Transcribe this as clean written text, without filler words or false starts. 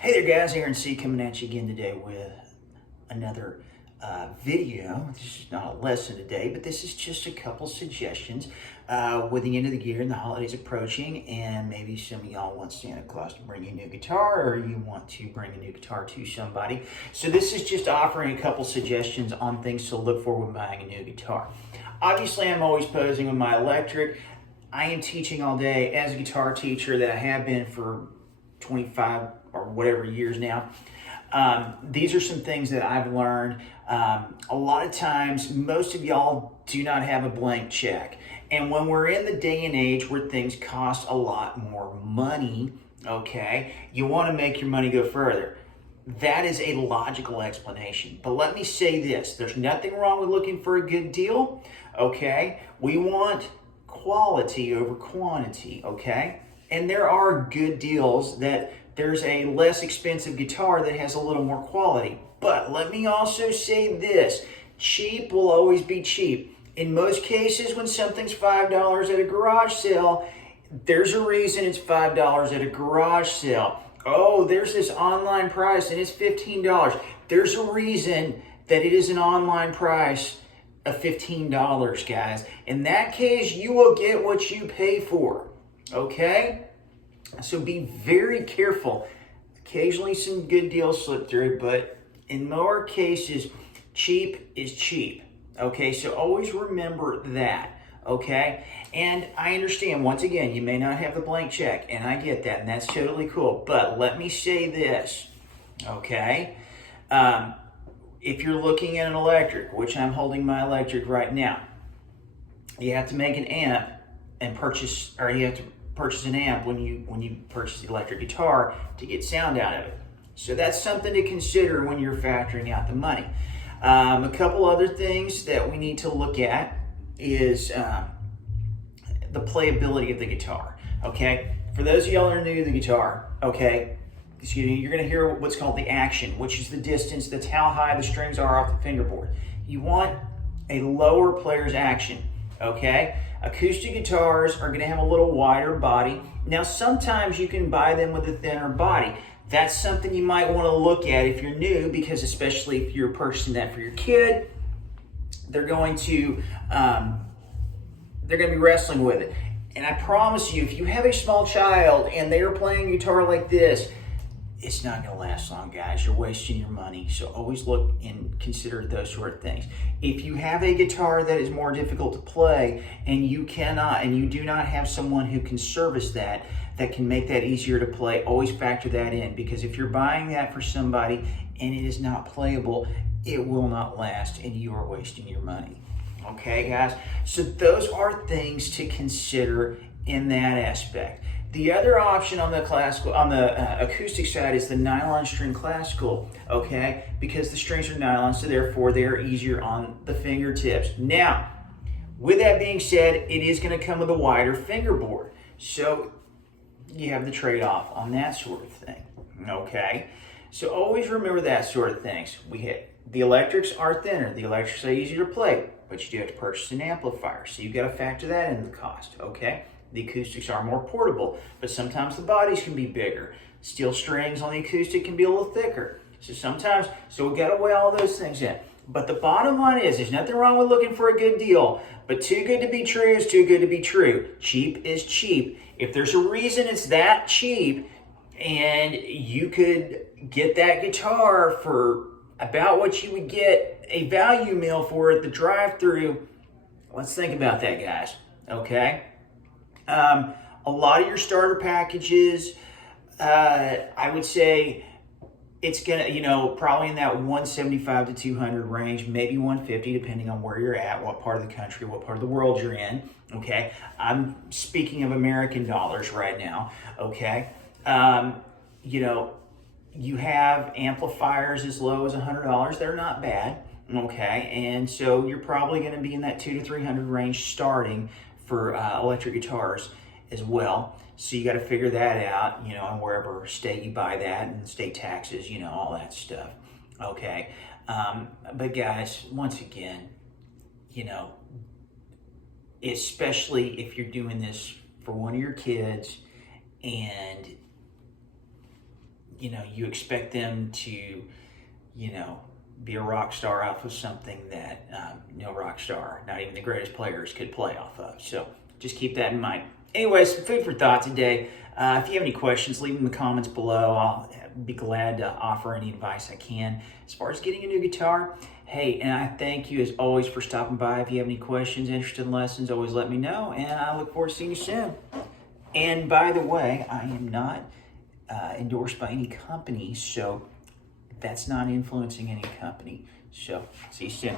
Hey there guys, Aaron C coming at you again today with another video. This is not a lesson today, but this is just a couple suggestions with the end of the year and the holidays approaching, and maybe some of y'all want Santa Claus to bring you a new guitar, or you want to bring a new guitar to somebody. So this is just offering a couple suggestions on things to look for when buying a new guitar. Obviously, I'm always posing with my electric. I am teaching all day as a guitar teacher that I have been for 25 or whatever years now. These are some things that I've learned. A lot of times, most of y'all do not have a blank check. And when we're in the day and age where things cost a lot more money, okay, you want to make your money go further. That is a logical explanation. But let me say this, there's nothing wrong with looking for a good deal, okay? We want quality over quantity, okay? And there are good deals that there's a less expensive guitar that has a little more quality. But let me also say this, cheap will always be cheap. In most cases, when something's $5 at a garage sale, there's a reason it's $5 at a garage sale. Oh, there's this online price and it's $15. There's a reason that it is an online price of $15, guys. In that case, you will get what you pay for. Okay? So be very careful. Occasionally some good deals slip through, but in more cases, cheap is cheap. Okay, so always remember that. Okay, and I understand, once again, you may not have the blank check, and I get that, and that's totally cool. But let me say this, okay? If you're looking at an electric, which I'm holding my electric right now, you have to make an amp and purchase, or you have to purchase an amp when you purchase the electric guitar to get sound out of it. So that's something to consider when you're factoring out the money. A couple other things that we need to look at is the playability of the guitar. Okay, for those of y'all that are new to the guitar, okay, excuse me, you're going to hear what's called the action, which is the distance. That's how high the strings are off the fingerboard. You want a lower player's action. Okay, acoustic guitars are going to have a little wider body. Now, sometimes you can buy them with a thinner body. That's something you might want to look at if you're new, because especially if you're purchasing that for your kid, they're going to be wrestling with it. And I promise you, if you have a small child and they are playing guitar like this, it's not going to last long, guys. You're wasting your money. So always look and consider those sort of things. If you have a guitar that is more difficult to play and you do not have someone who can service that can make that easier to play, always factor that in, because if you're buying that for somebody and it is not playable, it will not last and you are wasting your money. Okay, guys? So those are things to consider in that aspect. The other option on the acoustic side is the nylon string classical, okay? Because the strings are nylon, so therefore they are easier on the fingertips. Now, with that being said, it is going to come with a wider fingerboard. So you have the trade-off on that sort of thing, okay? So always remember that sort of things. The electrics are thinner. The electrics are easier to play, but you do have to purchase an amplifier. So you've got to factor that into the cost, okay? The acoustics are more portable, but sometimes the bodies can be bigger. Steel strings on the acoustic can be a little thicker. So we got to weigh all those things in. But the bottom line is, there's nothing wrong with looking for a good deal, but too good to be true is too good to be true. Cheap is cheap. If there's a reason it's that cheap, and you could get that guitar for about what you would get a value meal for at the drive-thru, let's think about that, guys, okay? A lot of your starter packages, I would say it's gonna, probably in that 175 to 200 range, maybe 150, depending on where you're at, what part of the country, what part of the world you're in, okay? I'm speaking of American dollars right now, okay? You have amplifiers as low as $100. They're not bad, okay? And so you're probably going to be in that 200 to 300 range starting for electric guitars as well. So you got to figure that out, in wherever state you buy that, and state taxes, all that stuff, okay? But guys, once again, especially if you're doing this for one of your kids and you expect them to, be a rock star off of something that no rock star, not even the greatest players, could play off of. So just keep that in mind. Anyways, food for thought today. If you have any questions, leave them in the comments below. I'll be glad to offer any advice I can. As far as getting a new guitar, hey, and I thank you as always for stopping by. If you have any questions, interested in lessons, always let me know, and I look forward to seeing you soon. And by the way, I am not endorsed by any company, so that's not influencing any company. So, see you soon.